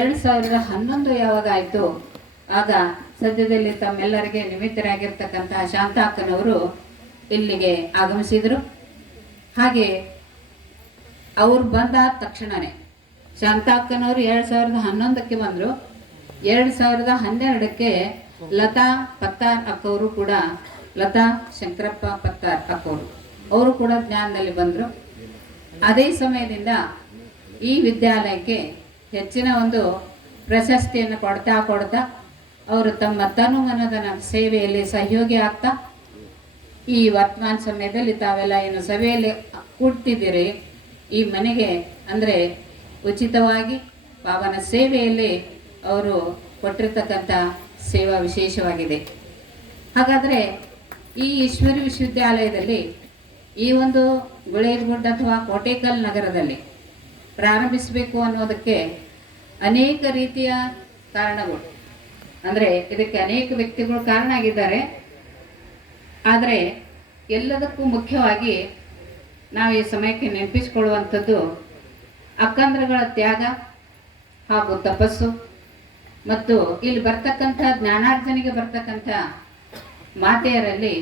ಎರಡು ಸಾವಿರದ ಹನ್ನೊಂದು ಯಾವಾಗ ಆಯಿತು? ಆಗ ಸದ್ಯದಲ್ಲಿ ತಮ್ಮೆಲ್ಲರಿಗೆ ನಿಮಿತ್ತರಾಗಿರ್ತಕ್ಕಂತಹ ಶಾಂತಾಕ್ಕನವರು ಇಲ್ಲಿಗೆ ಆಗಮಿಸಿದರು. ಹಾಗೆ ಅವ್ರು ಬಂದಾದ ತಕ್ಷಣವೇ ಶಾಂತಾಕ್ಕನವರು ಎರಡು ಸಾವಿರದ ಹನ್ನೊಂದಕ್ಕೆ ಬಂದರು. ಎರಡು ಸಾವಿರದ ಹನ್ನೆರಡಕ್ಕೆ ಲತಾ ಪತ್ತಾರ್ ಅಕ್ಕವರು ಕೂಡ, ಲತಾ ಶಂಕರಪ್ಪ ಪತ್ತಾರ್ ಅಕ್ಕವರು, ಅವರು ಕೂಡ ಜ್ಞಾನದಲ್ಲಿ ಬಂದರು. ಅದೇ ಸಮಯದಿಂದ ಈ ವಿದ್ಯಾಲಯಕ್ಕೆ ಹೆಚ್ಚಿನ ಒಂದು ಪ್ರಶಸ್ತಿಯನ್ನು ಕೊಡ್ತಾ ಕೊಡ್ತಾ ಅವರು ತಮ್ಮ ತನುಮನದ ಸೇವೆಯಲ್ಲಿ ಸಹಯೋಗಿ ಆಗ್ತಾ ಈ ವರ್ತಮಾನ ಸಮಯದಲ್ಲಿ ತಾವೆಲ್ಲ ಏನು ಸಭೆಯಲ್ಲಿ ಕೂಡ್ತಿದ್ದೀರಿ. ಈ ಮನೆಗೆ ಅಂದರೆ ಉಚಿತವಾಗಿ ಪಾವನ ಸೇವೆಯಲ್ಲಿ ಅವರು ಕೊಟ್ಟಿರ್ತಕ್ಕಂಥ ಸೇವಾ ವಿಶೇಷವಾಗಿದೆ. ಹಾಗಾದರೆ ಈ ಈಶ್ವರಿ ವಿಶ್ವವಿದ್ಯಾಲಯದಲ್ಲಿ ಈ ಒಂದು ಗುಳೇರ್ಗುಡ್ಡ ಅಥವಾ ಕೋಟೇಕಲ್ ನಗರದಲ್ಲಿ ಪ್ರಾರಂಭಿಸಬೇಕು ಅನ್ನೋದಕ್ಕೆ ಅನೇಕ ರೀತಿಯ ಕಾರಣಗಳು. ಅಂದರೆ ಇದಕ್ಕೆ ಅನೇಕ ವ್ಯಕ್ತಿಗಳು ಕಾರಣ ಆಗಿದ್ದಾರೆ. ಆದರೆ ಎಲ್ಲದಕ್ಕೂ ಮುಖ್ಯವಾಗಿ ನಾವು ಈ ಸಮಯಕ್ಕೆ ನೆನಪಿಸಿಕೊಳ್ಳುವಂಥದ್ದು ಅಕ್ಕಂದ್ರಗಳ ತ್ಯಾಗ ಹಾಗೂ ತಪಸ್ಸು. ಮತ್ತು ಇಲ್ಲಿ ಬರ್ತಕ್ಕಂಥ ಜ್ಞಾನಾರ್ಜನೆಗೆ ಬರ್ತಕ್ಕಂಥ ಮಾತೆಯರಲ್ಲಿ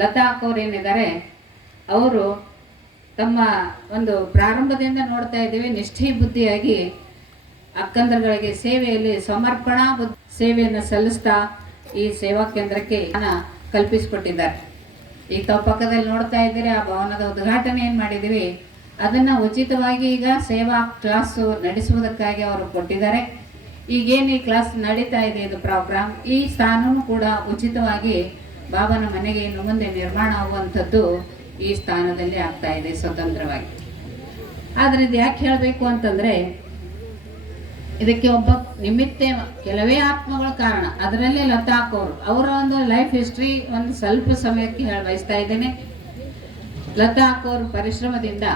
ಲತಾ ಏನಿದ್ದಾರೆ, ಅವರು ತಮ್ಮ ಒಂದು ಪ್ರಾರಂಭದಿಂದ ನೋಡ್ತಾ ಇದ್ದೀವಿ. ನಿಷ್ಠೆ ಬುದ್ಧಿಯಾಗಿ ಅಕ್ಕಂದ್ರಗಳಿಗೆ ಸೇವೆಯಲ್ಲಿ ಸಮರ್ಪಣಾ ಬುದ್ಧಿ ಸೇವೆಯನ್ನು ಸಲ್ಲಿಸ್ತಾ ಈ ಸೇವಾ ಕೇಂದ್ರಕ್ಕೆ ಕಲ್ಪಿಸಿಕೊಟ್ಟಿದ್ದಾರೆ. ಈ ತಾವು ಪಕ್ಕದಲ್ಲಿ ನೋಡ್ತಾ ಇದ್ದೀರಿ, ಆ ಭವನದ ಉದ್ಘಾಟನೆ ಏನು ಮಾಡಿದ್ದೀವಿ? ಅದನ್ನು ಉಚಿತವಾಗಿ ಈಗ ಸೇವಾ ಕ್ಲಾಸು ನಡೆಸುವುದಕ್ಕಾಗಿ ಅವರು ಕೊಟ್ಟಿದ್ದಾರೆ. ಈಗೇನು ಈ ಕ್ಲಾಸ್ ನಡೀತಾ ಇದೆ ಇದು ಪ್ರೋಗ್ರಾಮ್ ಈ ಸ್ಥಾನವೂ ಕೂಡ ಉಚಿತವಾಗಿ ಬಾಬನ ಮನೆಗೆ ಇನ್ನು ಮುಂದೆ ನಿರ್ಮಾಣ ಆಗುವಂಥದ್ದು ಈ ಸ್ಥಾನದಲ್ಲಿ ಆಗ್ತಾ ಇದೆ ಸ್ವತಂತ್ರವಾಗಿ. ಆದರೆ ಇದು ಯಾಕೆ ಹೇಳಬೇಕು ಅಂತಂದರೆ, ಇದಕ್ಕೆ ಒಬ್ಬ ನಿಮಿತ್ತ ಕೆಲವೇ ಆತ್ಮಗಳ ಕಾರಣ. ಅದರಲ್ಲಿ ಲತಾಕ್ ಅವರು ಅವರ ಒಂದು ಲೈಫ್ ಹಿಸ್ಟ್ರಿ ಒಂದು ಸ್ವಲ್ಪ ಸಮಯಕ್ಕೆ ಹೇಳ ಬಯಸ್ತಾ ಇದ್ದೇನೆ. ಲತಾಕ್ ಅವರು ಪರಿಶ್ರಮದಿಂದ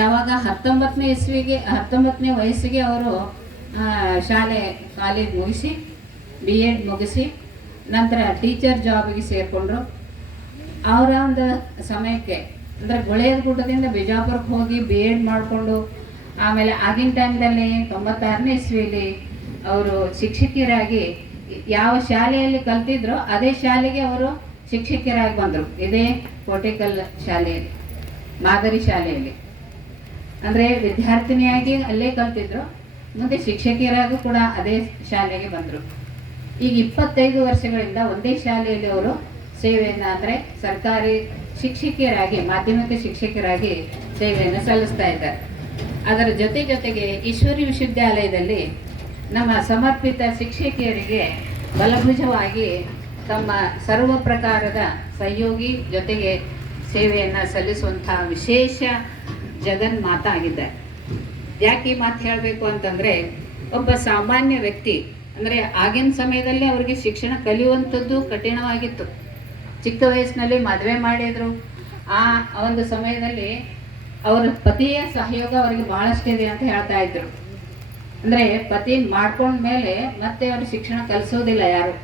ಯಾವಾಗ ಹತ್ತೊಂಬತ್ತನೇ ಇಸ್ವಿಗೆ, ಹತ್ತೊಂಬತ್ತನೇ ವಯಸ್ಸಿಗೆ ಅವರು ಶಾಲೆ ಕಾಲೇಜ್ ಮುಗಿಸಿ ಬಿ ಎಡ್ ಮುಗಿಸಿ, ನಂತರ ಟೀಚರ್ ಜಾಬಿಗೆ ಸೇರಿಕೊಂಡ್ರು. ಅವರ ಒಂದು ಸಮಯಕ್ಕೆ, ಅಂದರೆ ಗೊಳೆಯ ಕೂಟದಿಂದ ಬಿಜಾಪುರಕ್ಕೆ ಹೋಗಿ ಬಿ ಎಡ್ ಮಾಡಿಕೊಂಡು, ಆಮೇಲೆ ಆಗಿನ ಟೈಮ್ದಲ್ಲಿ ತೊಂಬತ್ತಾರನೇ ಇಸ್ವಿಲಿ ಅವರು ಶಿಕ್ಷಕಿಯರಾಗಿ ಯಾವ ಶಾಲೆಯಲ್ಲಿ ಕಲ್ತಿದ್ರೋ ಅದೇ ಶಾಲೆಗೆ ಅವರು ಶಿಕ್ಷಕಿಯರಾಗಿ ಬಂದರು. ಇದೇ ಕೋಟೆಕಲ್ ಶಾಲೆಯಲ್ಲಿ, ಮಾದರಿ ಶಾಲೆಯಲ್ಲಿ. ಅಂದರೆ ವಿದ್ಯಾರ್ಥಿನಿಯಾಗಿ ಅಲ್ಲೇ ಕಲ್ತಿದ್ರು, ಮುಂದೆ ಶಿಕ್ಷಕಿಯರಾಗೂ ಕೂಡ ಅದೇ ಶಾಲೆಗೆ ಬಂದರು. ಈಗ ಇಪ್ಪತ್ತೈದು ವರ್ಷಗಳಿಂದ ಒಂದೇ ಶಾಲೆಯಲ್ಲಿ ಅವರು ಸೇವೆಯನ್ನು ಅಂದರೆ ಸರ್ಕಾರಿ ಶಿಕ್ಷಕಿಯರಾಗಿ, ಮಾಧ್ಯಮಿಕ ಶಿಕ್ಷಕರಾಗಿ ಸೇವೆಯನ್ನು ಸಲ್ಲಿಸ್ತಾ ಇದ್ದಾರೆ. ಅದರ ಜೊತೆ ಜೊತೆಗೆ ಈಶ್ವರಿ ವಿಶ್ವವಿದ್ಯಾಲಯದಲ್ಲಿ ನಮ್ಮ ಸಮರ್ಪಿತ ಶಿಕ್ಷಕಿಯರಿಗೆ ಬಲಭುಜವಾಗಿ ತಮ್ಮ ಸರ್ವ ಪ್ರಕಾರದ ಸಹಯೋಗಿ ಜೊತೆಗೆ ಸೇವೆಯನ್ನು ಸಲ್ಲಿಸುವಂತಹ ವಿಶೇಷ ಜಗನ್ ಆಗಿದ್ದಾರೆ. ಯಾಕೆ ಮಾತು ಹೇಳಬೇಕು ಅಂತಂದರೆ, ಒಬ್ಬ ಸಾಮಾನ್ಯ ವ್ಯಕ್ತಿ, ಅಂದರೆ ಆಗಿನ ಸಮಯದಲ್ಲಿ ಅವರಿಗೆ ಶಿಕ್ಷಣ ಕಲಿಯುವಂಥದ್ದು ಕಠಿಣವಾಗಿತ್ತು. ಚಿಕ್ಕ ವಯಸ್ಸಿನಲ್ಲಿ ಮದುವೆ ಮಾಡಿದರು. ಆ ಒಂದು ಸಮಯದಲ್ಲಿ ಅವರ ಪತಿಯ ಸಹಯೋಗ ಅವರಿಗೆ ಬಹಳಷ್ಟಿದೆ ಅಂತ ಹೇಳ್ತಾ ಇದ್ರು. ಅಂದರೆ ಪತಿ ಮಾಡ್ಕೊಂಡ್ಮೇಲೆ ಮತ್ತೆ ಅವರು ಶಿಕ್ಷಣ ಕಲಿಸೋದಿಲ್ಲ ಯಾರು.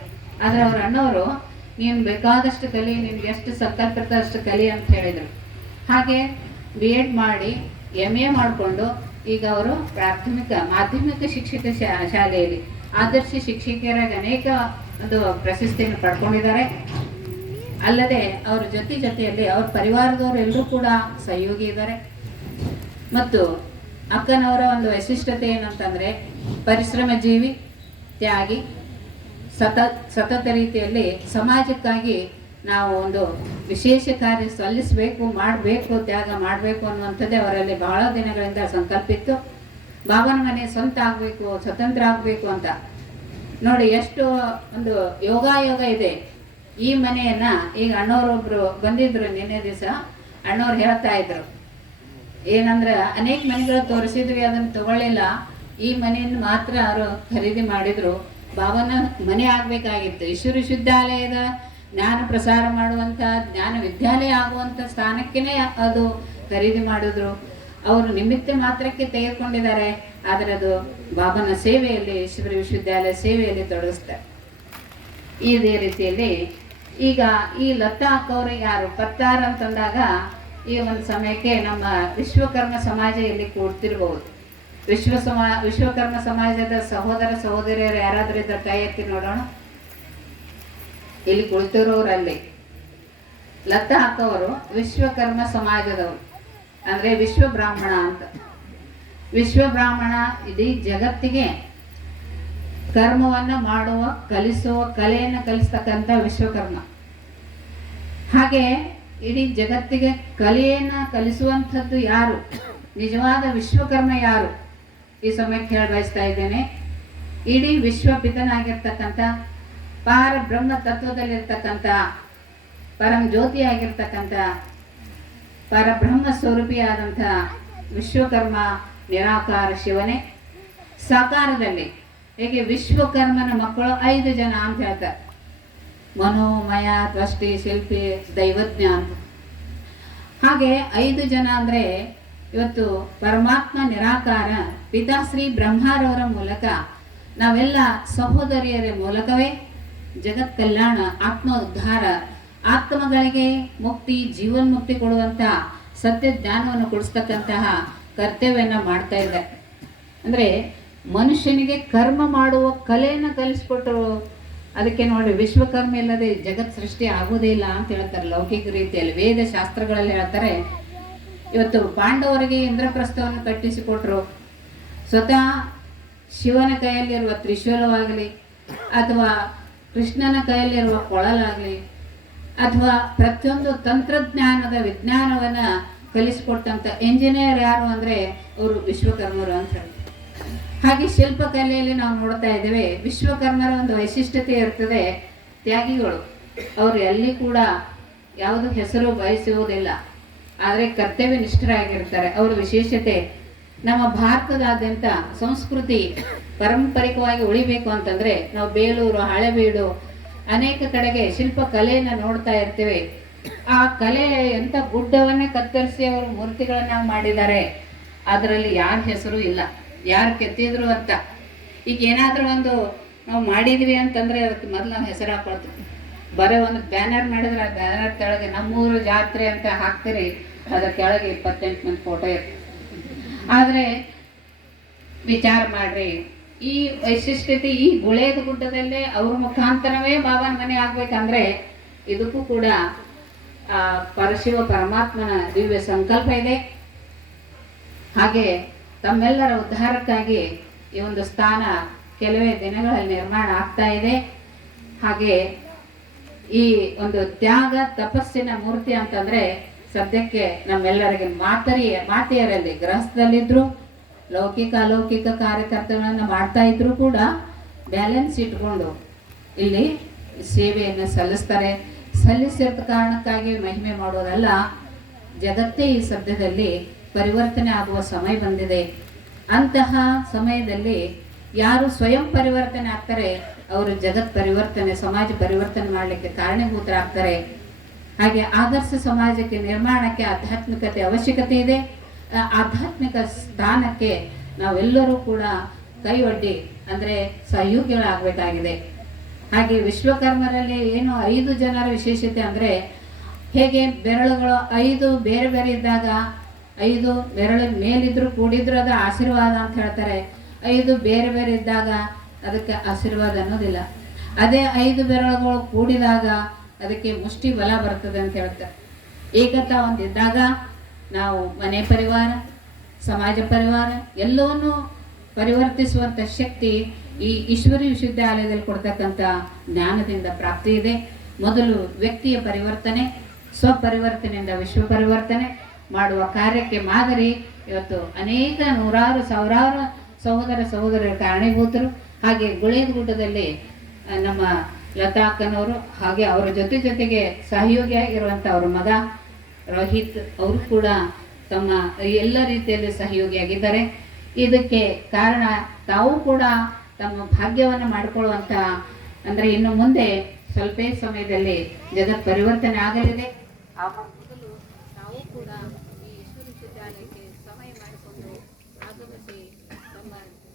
ಆದರೆ ಅವ್ರ ಅಣ್ಣವರು, ನೀನು ಬೇಕಾದಷ್ಟು ಕಲಿ ನಿಮ್ಗೆ ಎಷ್ಟು ಸಂಕಲ್ಪ ಅಷ್ಟು ಕಲಿ ಅಂತ ಹೇಳಿದರು. ಹಾಗೆ ಬಿ ಎಡ್ ಮಾಡಿ ಎಂ ಎ ಮಾಡಿಕೊಂಡು ಈಗ ಅವರು ಪ್ರಾಥಮಿಕ, ಮಾಧ್ಯಮಿಕ ಶಿಕ್ಷಕ ಶಾಲೆಯಲ್ಲಿ. ಆದರ್ಶ ಶಿಕ್ಷಕಿಯರಾಗಿ ಅನೇಕ ಒಂದು ಪ್ರಶಸ್ತಿಯನ್ನು ಪಡ್ಕೊಂಡಿದ್ದಾರೆ. ಅಲ್ಲದೆ ಅವ್ರ ಜೊತೆ ಜೊತೆಯಲ್ಲಿ ಅವ್ರ ಪರಿವಾರದವರೆಲ್ಲರೂ ಕೂಡ ಸಹಯೋಗಿ ಇದ್ದಾರೆ ಮತ್ತು ಅಕ್ಕನವರ ಒಂದು ವೈಶಿಷ್ಟ್ಯತೆ ಏನಂತಂದರೆ ಪರಿಶ್ರಮ ಜೀವಿ, ತ್ಯಾಗಿ, ಸತ, ಸತತ ರೀತಿಯಲ್ಲಿ ಸಮಾಜಕ್ಕಾಗಿ ನಾವು ಒಂದು ವಿಶೇಷ ಕಾರ್ಯ ಸಲ್ಲಿಸಬೇಕು, ಮಾಡಬೇಕು, ತ್ಯಾಗ ಮಾಡಬೇಕು ಅನ್ನುವಂಥದ್ದೇ ಅವರಲ್ಲಿ ಬಹಳ ದಿನಗಳಿಂದ ಸಂಕಲ್ಪ ಇತ್ತು. ಬಾಬನ ಮನೆ ಸ್ವಂತ ಆಗಬೇಕು, ಸ್ವತಂತ್ರ ಆಗಬೇಕು ಅಂತ. ನೋಡಿ, ಎಷ್ಟು ಒಂದು ಯೋಗಾಯೋಗ ಇದೆ. ಈ ಮನೆಯನ್ನ ಈಗ ಅಣ್ಣವರೊಬ್ರು ಬಂದಿದ್ರು ನಿನ್ನೆ ದಿವಸ, ಅಣ್ಣವ್ರು ಹೇಳ್ತಾ ಇದ್ರು. ಏನಂದ್ರೆ, ಅನೇಕ ಮನೆಗಳು ತೋರಿಸಿದ್ವಿ, ಅದನ್ನ ತಗೊಳ್ಳಿಲ್ಲ. ಈ ಮನೆಯನ್ನು ಮಾತ್ರ ಅವರು ಖರೀದಿ ಮಾಡಿದ್ರು. ಬಾಬನ ಮನೆ ಆಗ್ಬೇಕಾಗಿತ್ತು. ಈಶ್ವರ ವಿಶ್ವವಿದ್ಯಾಲಯದ ಜ್ಞಾನ ಪ್ರಸಾರ ಮಾಡುವಂತ, ಜ್ಞಾನ ವಿದ್ಯಾಲಯ ಆಗುವಂತ ಸ್ಥಾನಕ್ಕೇ ಅದು ಖರೀದಿ ಮಾಡಿದ್ರು. ಅವರು ನಿಮಿತ್ತ ಮಾತ್ರಕ್ಕೆ ತೆಗೆದುಕೊಂಡಿದ್ದಾರೆ. ಆದರೆ ಅದು ಬಾಬನ ಸೇವೆಯಲ್ಲಿ ಈಶ್ವರ ವಿಶ್ವವಿದ್ಯಾಲಯ ಸೇವೆಯಲ್ಲಿ ತೊಡಗಿಸ್ತಾರೆ. ಇದೇ ರೀತಿಯಲ್ಲಿ ಈಗ ಈ ಲತಾ ಅಕ್ಕವರು ಯಾರು? ಬರ್ತಾರ ಅಂತಂದಾಗ ಈ ಒಂದು ಸಮಯಕ್ಕೆ ನಮ್ಮ ವಿಶ್ವಕರ್ಮ ಸಮಾಜ ಇಲ್ಲಿ ಕೂಡ್ತಿರ್ಬೋದು. ವಿಶ್ವ ಸಮಾ, ವಿಶ್ವಕರ್ಮ ಸಮಾಜದ ಸಹೋದರ ಸಹೋದರಿಯರು ಯಾರಾದರೂ ಇದ್ರೆ ಕೈ ಎತ್ತಿ ನೋಡೋಣ. ಇಲ್ಲಿ ಕುಳಿತಿರೋರಲ್ಲಿ ಲತಾ ಹಾಕೋರು ವಿಶ್ವಕರ್ಮ ಸಮಾಜದವರು. ಅಂದ್ರೆ ವಿಶ್ವ ಬ್ರಾಹ್ಮಣ ಅಂತ. ವಿಶ್ವ ಬ್ರಾಹ್ಮಣ ಇಡೀ ಜಗತ್ತಿಗೆ ಕರ್ಮವನ್ನ ಮಾಡುವ, ಕಲಿಸುವ, ಕಲೆಯನ್ನು ಕಲಿಸ್ತಕ್ಕಂಥ ವಿಶ್ವಕರ್ಮ. ಹಾಗೆ ಇಡೀ ಜಗತ್ತಿಗೆ ಕಲೆಯನ್ನ ಕಲಿಸುವಂಥದ್ದು ಯಾರು? ನಿಜವಾದ ವಿಶ್ವಕರ್ಮ ಯಾರು? ಈ ಸಮಯಕ್ಕೆ ಹೇಳ ಬಯಸ್ತಾ ಇದ್ದೇನೆ. ಇಡೀ ವಿಶ್ವಪಿತನಾಗಿರ್ತಕ್ಕಂಥ ಪಾರ ಬ್ರಹ್ಮ ತತ್ವದಲ್ಲಿರ್ತಕ್ಕಂಥ ಪರಂ ಜ್ಯೋತಿ ಆಗಿರ್ತಕ್ಕಂಥ ಪರಬ್ರಹ್ಮ ಸ್ವರೂಪಿಯಾದಂಥ ವಿಶ್ವಕರ್ಮ ನಿರಾಕಾರ ಶಿವನೇ. ಸಾಕಾರದಲ್ಲಿ ಹೇಗೆ ವಿಶ್ವಕರ್ಮನ ಮಕ್ಕಳು ಐದು ಜನ ಅಂತ ಹೇಳ್ತಾರೆ. ಮನೋಮಯ, ದ್ರಷ್ಟಿ, ಶಿಲ್ಪಿ, ದೈವಜ್ಞ ಅಂತ. ಹಾಗೆ ಐದು ಜನ ಅಂದ್ರೆ ಇವತ್ತು ಪರಮಾತ್ಮ ನಿರಾಕಾರ ಪಿತಾಶ್ರೀ ಬ್ರಹ್ಮಾರವರ ಮೂಲಕ ನಾವೆಲ್ಲ ಸಹೋದರಿಯರ ಮೂಲಕವೇ ಜಗತ್ ಕಲ್ಯಾಣ ಆತ್ಮ ಉದ್ಧಾರ ಆತ್ಮಗಳಿಗೆ ಮುಕ್ತಿ ಜೀವನ್ ಮುಕ್ತಿ ಕೊಡುವಂತ ಸತ್ಯ ಜ್ಞಾನವನ್ನು ಕೊಡಿಸ್ತಕ್ಕಂತಹ ಕರ್ತವ್ಯನ ಮಾಡ್ತಾ ಇದೆ ಅಂದ್ರೆ ಮನುಷ್ಯನಿಗೆ ಕರ್ಮ ಮಾಡುವ ಕಲೆಯನ್ನು ಕಲಿಸ್ಕೊಟ್ರು ಅದಕ್ಕೆ ನೋಡಿ, ವಿಶ್ವಕರ್ಮ ಇಲ್ಲದೆ ಜಗತ್ ಸೃಷ್ಟಿ ಆಗೋದೇ ಇಲ್ಲ ಅಂತ ಹೇಳ್ತಾರೆ ಲೌಕಿಕ ರೀತಿಯಲ್ಲಿ. ವೇದ ಶಾಸ್ತ್ರಗಳಲ್ಲಿ ಹೇಳ್ತಾರೆ, ಇವತ್ತು ಪಾಂಡವರಿಗೆ ಇಂದ್ರಪ್ರಸ್ಥವನ್ನು ಕಟ್ಟಿಸಿಕೊಟ್ರು ಸ್ವತಃ ಶಿವನ ಕೈಯಲ್ಲಿರುವ ತ್ರಿಶೂಲವಾಗಲಿ, ಅಥವಾ ಕೃಷ್ಣನ ಕೈಯಲ್ಲಿರುವ ಕೊಳಲಾಗಲಿ, ಅಥವಾ ಪ್ರತಿಯೊಂದು ತಂತ್ರಜ್ಞಾನದ ವಿಜ್ಞಾನವನ್ನು ಕಲಿಸಿಕೊಟ್ಟಂಥ ಇಂಜಿನಿಯರ್ ಯಾರು ಅಂದರೆ ಅವರು ವಿಶ್ವಕರ್ಮರು ಅಂತ ಹೇಳ್ತಾರೆ. ಹಾಗೆ ಶಿಲ್ಪಕಲೆಯಲ್ಲಿ ನಾವು ನೋಡ್ತಾ ಇದ್ದೇವೆ, ವಿಶ್ವಕರ್ಮರ ಒಂದು ವೈಶಿಷ್ಟ್ಯತೆ ಇರ್ತದೆ ತ್ಯಾಗಿಗಳು. ಅವರು ಎಲ್ಲಿ ಕೂಡ ಯಾವುದು ಹೆಸರು ಬಯಸುವುದಿಲ್ಲ. ಆದರೆ ಕರ್ತವ್ಯ ನಿಷ್ಠರಾಗಿರ್ತಾರೆ ಅವರ ವಿಶೇಷತೆ, ನಮ್ಮ ಭಾರತದಾದ್ಯಂತ ಸಂಸ್ಕೃತಿ ಪಾರಂಪರಿಕವಾಗಿ ಉಳಿಬೇಕು ಅಂತಂದ್ರೆ ನಾವು ಬೇಲೂರು, ಹಳೆಬೀಡು ಅನೇಕ ಕಡೆಗೆ ಶಿಲ್ಪ ಕಲೆಯನ್ನು ನೋಡ್ತಾ ಇರ್ತೇವೆ. ಆ ಕಲೆ ಎಂಥ ಗುಡ್ಡವನ್ನೇ ಕತ್ತರಿಸಿ ಅವರು ಮೂರ್ತಿಗಳನ್ನ ಮಾಡಿದ್ದಾರೆ. ಅದರಲ್ಲಿ ಯಾರ ಹೆಸರು ಇಲ್ಲ. ಯಾರು ಕೆತ್ತಿದ್ರು ಅಂತ ಈಗ ಏನಾದರೂ ಒಂದು ನಾವು ಮಾಡಿದ್ವಿ ಅಂತಂದರೆ ಅದಕ್ಕೆ ಮೊದಲು ನಾವು ಹೆಸರು ಹಾಕೊಳ್ತೀವಿ. ಬರೀ ಒಂದು ಬ್ಯಾನರ್ ಮಾಡಿದ್ರೆ ಆ ಬ್ಯಾನರ್ ಕೆಳಗೆ ನಮ್ಮೂರು ಜಾತ್ರೆ ಅಂತ ಹಾಕ್ತೀರಿ, ಅದರ ಕೆಳಗೆ ಇಪ್ಪತ್ತೆಂಟು ಮಂದಿ ಫೋಟೋ ಇರ್ತದೆ. ಆದರೆ ವಿಚಾರ ಮಾಡಿರಿ, ಈ ವೈಶಿಷ್ಟ್ಯತೆ ಈ ಗುಳೇದ ಗುಡ್ಡದಲ್ಲೇ ಅವ್ರ ಮುಖಾಂತರವೇ ಬಾಬಾನ ಮನೆ ಆಗ್ಬೇಕಂದ್ರೆ ಇದಕ್ಕೂ ಕೂಡ ಪರಶಿವ ಪರಮಾತ್ಮನ ದಿವ್ಯ ಸಂಕಲ್ಪ ಇದೆ. ಹಾಗೆ ತಮ್ಮೆಲ್ಲರ ಉದ್ಧಾರಕ್ಕಾಗಿ ಈ ಒಂದು ಸ್ಥಾನ ಕೆಲವೇ ದಿನಗಳಲ್ಲಿ ನಿರ್ಮಾಣ ಆಗ್ತಾ ಇದೆ. ಹಾಗೆ ಈ ಒಂದು ತ್ಯಾಗ, ತಪಸ್ಸಿನ ಮೂರ್ತಿ ಅಂತಂದ್ರೆ ಸದ್ಯಕ್ಕೆ ನಮ್ಮೆಲ್ಲರಿಗೆ ಮಾತರಿ, ಮಾತೆಯರಲ್ಲಿ ಗೃಹಸ್ಥದಲ್ಲಿದ್ರು, ಲೌಕಿಕ, ಅಲೌಕಿಕ ಕಾರ್ಯಕರ್ತಗಳನ್ನು ಮಾಡ್ತಾ ಇದ್ರು ಕೂಡ ಬ್ಯಾಲೆನ್ಸ್ ಇಟ್ಕೊಂಡು ಇಲ್ಲಿ ಸೇವೆಯನ್ನು ಸಲ್ಲಿಸ್ತಾರೆ. ಸಲ್ಲಿಸಿದ ಕಾರಣಕ್ಕಾಗಿ ಮಹಿಮೆ ಮಾಡೋದಲ್ಲ ಜಗತ್ತೇ ಈ ಸದ್ಯದಲ್ಲಿ ಪರಿವರ್ತನೆ ಆಗುವ ಸಮಯ ಬಂದಿದೆ. ಅಂತಹ ಸಮಯದಲ್ಲಿ ಯಾರು ಸ್ವಯಂ ಪರಿವರ್ತನೆ ಆಗ್ತಾರೆ, ಅವರು ಜಗತ್ ಪರಿವರ್ತನೆ, ಸಮಾಜ ಪರಿವರ್ತನೆ ಮಾಡಲಿಕ್ಕೆ ಕಾರಣೀಭೂತರಾಗ್ತಾರೆ. ಹಾಗೆ ಆದರ್ಶ ಸಮಾಜಕ್ಕೆ, ನಿರ್ಮಾಣಕ್ಕೆ ಆಧ್ಯಾತ್ಮಿಕತೆ ಅವಶ್ಯಕತೆ ಇದೆ. ಆಧ್ಯಾತ್ಮಿಕ ಸ್ಥಾನಕ್ಕೆ ನಾವೆಲ್ಲರೂ ಕೂಡ ಕೈ ಒಡ್ಡಿ, ಅಂದರೆ ಸಹಯೋಗಿಗಳಾಗಬೇಕಾಗಿದೆ. ಹಾಗೆ ವಿಶ್ವಕರ್ಮರಲ್ಲಿ ಏನು ಐದು ಜನರ ವಿಶೇಷತೆ ಅಂದರೆ, ಹೇಗೆ ಬೆರಳುಗಳು ಐದು ಬೇರೆ ಬೇರೆ ಇದ್ದಾಗ ಐದು ಬೆರಳು ಮೇಲಿದ್ರು ಕೂಡಿದ್ರು ಅದು ಆಶೀರ್ವಾದ ಅಂತ ಹೇಳ್ತಾರೆ. ಐದು ಬೇರೆ ಬೇರೆ ಇದ್ದಾಗ ಅದಕ್ಕೆ ಆಶೀರ್ವಾದ ಅನ್ನೋದಿಲ್ಲ. ಅದೇ ಐದು ಬೆರಳುಗಳು ಕೂಡಿದಾಗ ಅದಕ್ಕೆ ಮುಷ್ಟಿ ಬಲ ಬರ್ತದೆ ಅಂತ ಹೇಳ್ತಾರೆ. ಏಕತಾ ಒಂದಿದ್ದಾಗ ನಾವು ಮನೆ ಪರಿವಾರ, ಸಮಾಜ ಪರಿವಾರ, ಎಲ್ಲವನ್ನೂ ಪರಿವರ್ತಿಸುವಂಥ ಶಕ್ತಿ ಈ ಈಶ್ವರಿ ವಿಶ್ವವಿದ್ಯಾಲಯದಲ್ಲಿ ಕೊಡ್ತಕ್ಕಂಥ ಜ್ಞಾನದಿಂದ ಪ್ರಾಪ್ತಿ ಇದೆ. ಮೊದಲು ವ್ಯಕ್ತಿಯ ಪರಿವರ್ತನೆ, ಸ್ವಪರಿವರ್ತನೆಯಿಂದ ವಿಶ್ವ ಪರಿವರ್ತನೆ ಮಾಡುವ ಕಾರ್ಯಕ್ಕೆ ಮಾದರಿ. ಇವತ್ತು ಅನೇಕ ನೂರಾರು, ಸಾವಿರಾರು ಸಹೋದರ ಸಹೋದರರ ಕಾರಣೀಭೂತರು, ಹಾಗೆ ಗುಳೇದಗುಡ್ಡದಲ್ಲಿ ನಮ್ಮ ಲತಾ ಅಕ್ಕನವರು ಹಾಗೆ ಅವರ ಜೊತೆ ಜೊತೆಗೆ ಸಹಯೋಗಿಯಾಗಿರುವಂಥ ಅವರ ಮಗ ರೋಹಿತ್, ಅವರು ಕೂಡ ತಮ್ಮ ಎಲ್ಲ ರೀತಿಯಲ್ಲಿ ಸಹಯೋಗಿಯಾಗಿದ್ದಾರೆ. ಇದಕ್ಕೆ ಕಾರಣ ತಾವು ಕೂಡ ತಮ್ಮ ಭಾಗ್ಯವನ್ನು ಮಾಡಿಕೊಳ್ಳುವಂಥ ಅಂದರೆ ಇನ್ನು ಮುಂದೆ ಸ್ವಲ್ಪ ಸಮಯದಲ್ಲಿ ಜಗತ್ ಪರಿವರ್ತನೆ ಆಗಲಿದೆ. ಆ ಮೊದಲು ತಾವು ಕೂಡ ಈ ಈಶ್ವರ ವಿಶ್ವವಿದ್ಯಾಲಯಕ್ಕೆ ಸಮಯ ಮಾಡಿಕೊಂಡು ಆಗಮಿಸಿ